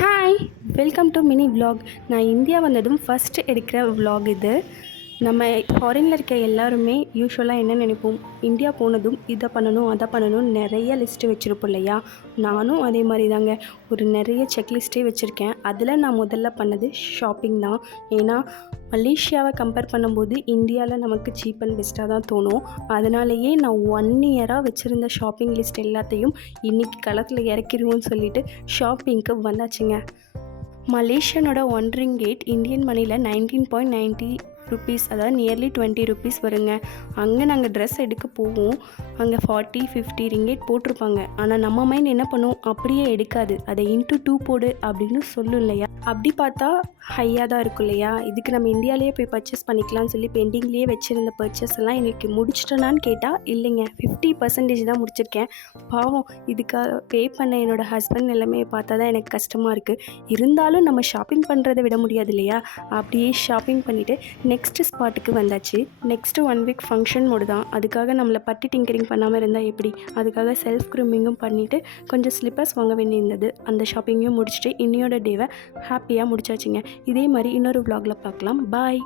Hi, welcome to mini vlog. நான் India வந்ததும் first எடுக்கிற விலாக் இது. நம்ம ஃபாரினில் இருக்க எல்லாருமே யூஸ்வலாக என்ன நினைப்போம், இந்தியா போனதும் இதை பண்ணணும் அதை பண்ணணும்னு நிறைய லிஸ்ட்டு வச்சுருப்போம் இல்லையா. நானும் அதே மாதிரி தாங்க ஒரு நிறைய செக்லிஸ்ட்டே வச்சுருக்கேன். அதில் நான் முதல்ல பண்ணது ஷாப்பிங் தான். ஏன்னா மலேசியாவை கம்பேர் பண்ணும்போது இந்தியாவில் நமக்கு சீப் அண்ட் பெஸ்ட்டாக தான் தோணும். அதனாலேயே நான் 1 இயராக வச்சுருந்த ஷாப்பிங் லிஸ்ட் எல்லாத்தையும் இன்றைக்கி களத்தில் இறக்கிடுவோன்னு சொல்லிவிட்டு ஷாப்பிங்க்கு வந்தாச்சுங்க. மலேசியனோட 1 ரிங்கேட் இந்தியன் மணியில் 19.90 ருப்பீஸ், அதாவது நியர்லி 20 ருப்பீஸ் வருங்க. அங்கே நாங்கள் ட்ரெஸ் எடுக்க போவோம். அங்கே 40-50 ரிங்கேட் போட்டிருப்பாங்க. ஆனால் நம்ம மைண்ட் என்ன பண்ணும், அப்படியே எடுக்காது, அதை இன்ட்டு 2 போடு அப்படின்னு சொல்லும் இல்லையா. அப்படி பார்த்தா ஹையாக தான் இருக்கும் இல்லையா. இதுக்கு நம்ம இந்தியாவிலேயே போய் பர்ச்சேஸ் பண்ணிக்கலாம்னு சொல்லி பெண்டிங்லேயே வச்சுருந்த பர்ச்சேஸ் எல்லாம் எனக்கு முடிச்சிட்டேனான்னு கேட்டால் இல்லைங்க, 50% தான் முடிச்சிருக்கேன். பாவம், இதுக்காக பே பண்ண என்னோடய ஹஸ்பண்ட் நிலைமையை பார்த்தா தான் எனக்கு கஷ்டமாக இருக்குது. இருந்தாலும் நம்ம ஷாப்பிங் பண்ணுறதை விட முடியாது இல்லையா. அப்படியே ஷாப்பிங் பண்ணிவிட்டு நெக்ஸ்ட்டு ஸ்பாட்டுக்கு வந்தாச்சு. நெக்ஸ்ட்டு 1 வீக் ஃபங்க்ஷன் மோடு தான். அதுக்காக நம்மளை பட்டி டிங்கரிங் பண்ணாமல் இருந்தால் எப்படி. அதுக்காக செல்ஃப் க்ரூமிங்கும் பண்ணிவிட்டு கொஞ்சம் ஸ்லிப்பர்ஸ் வாங்க வேண்டியிருந்தது. அந்த ஷாப்பிங்கையும் முடிச்சுட்டு இன்னையோட டேவை ஹாப்பியாக முடிச்சாச்சுங்க. இதே மாதிரி இன்னொரு விலாகில் பார்க்கலாம். பாய்.